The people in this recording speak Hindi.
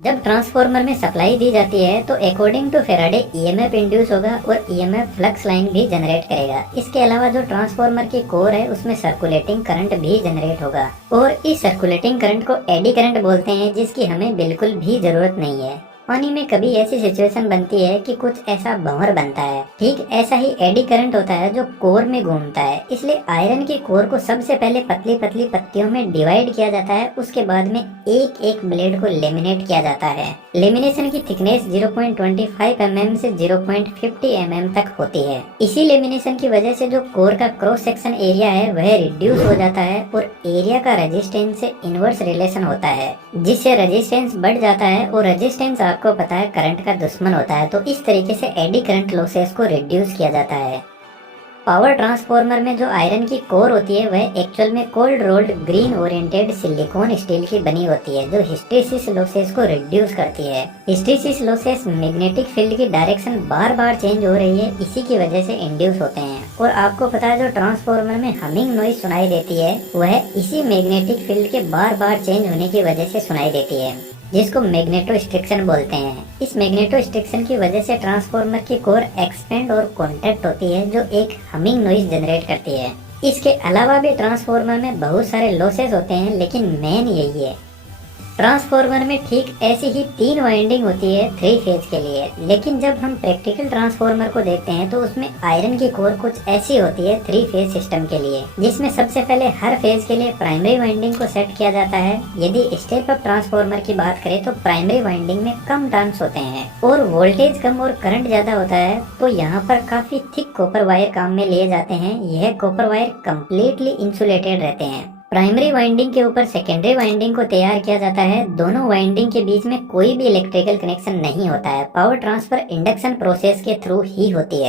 जब ट्रांसफार्मर में सप्लाई दी जाती है तो according to Faraday EMF induce होगा और ईएमएफ फ्लक्स लाइन भी जनरेट करेगा। इसके अलावा जो ट्रांसफार्मर की कोर है उसमें सर्कुलेटिंग करंट भी जनरेट होगा और इस सर्कुलेटिंग करंट को एडी करंट बोलते हैं, जिसकी हमें बिल्कुल भी जरूरत नहीं है। पानी में कभी ऐसी सिचुएशन बनती है कि कुछ ऐसा भंवर बनता है, ठीक ऐसा ही एडी करंट होता है जो कोर में घूमता है। इसलिए आयरन की कोर को सबसे पहले पतली पतली पत्तियों में डिवाइड किया जाता है, उसके बाद में एक एक ब्लेड को लेमिनेट किया जाता है। लेमिनेशन की थिकनेस 0.25 mm से 0.50 mm तक होती है। इसी लेमिनेशन की वजह से जो कोर का क्रॉस सेक्शन एरिया है वह रिड्यूस हो जाता है और एरिया का रेजिस्टेंस से इनवर्स रिलेशन होता है, जिससे रेजिस्टेंस बढ़ जाता है और रेजिस्टेंस आपको पता है करंट का दुश्मन होता है। तो इस तरीके से एडी करंट लॉसेस को रिड्यूस किया जाता है। पावर ट्रांसफार्मर में जो आयरन की कोर होती है वह एक्चुअल में cold rolled green oriented silicon steel की बनी होती है, जो हिस्टैरिसीस लॉसेस को रिड्यूस करती है। हिस्टैरिसीस लॉसेस मैग्नेटिक फील्ड की डायरेक्शन बार बार चेंज हो रही है, इसी की वजह से इंड्यूस होते हैं। और आपको पता है जो ट्रांसफार्मर में हमिंग नॉइज सुनाई देती है वह इसी मैग्नेटिक फील्ड के बार बार चेंज होने की वजह से सुनाई देती है, जिसको मैग्नेटोस्ट्रिक्शन बोलते हैं। इस मैग्नेटोस्ट्रिक्शन की वजह से ट्रांसफार्मर की कोर एक्सपेंड और कॉन्ट्रैक्ट होती है, जो एक हमिंग नॉइज जनरेट करती है। इसके अलावा भी ट्रांसफार्मर में बहुत सारे लॉसेस होते हैं, लेकिन मेन यही है। ट्रांसफार्मर में ठीक ऐसी ही 3 वाइंडिंग होती है 3 फेज के लिए, लेकिन जब हम प्रैक्टिकल ट्रांसफार्मर को देखते हैं तो उसमें आयरन की कोर कुछ ऐसी होती है 3 फेज सिस्टम के लिए, जिसमें सबसे पहले हर फेज के लिए प्राइमरी वाइंडिंग को सेट किया जाता है। यदि स्टेप अप ट्रांसफार्मर की बात करें तो प्राइमरी वाइंडिंग में कम टर्न्स होते हैं और वोल्टेज कम और करंट ज्यादा होता है, तो यहाँ पर काफी थिक कॉपर वायर काम में लिए जाते हैं। यह कॉपर वायर कम्प्लीटली इंसुलेटेड रहते हैं। प्राइमरी वाइंडिंग के ऊपर सेकेंडरी वाइंडिंग को तैयार किया जाता है। दोनों वाइंडिंग के बीच में कोई भी इलेक्ट्रिकल कनेक्शन नहीं होता है। पावर ट्रांसफर इंडक्शन प्रोसेस के थ्रू ही होती है।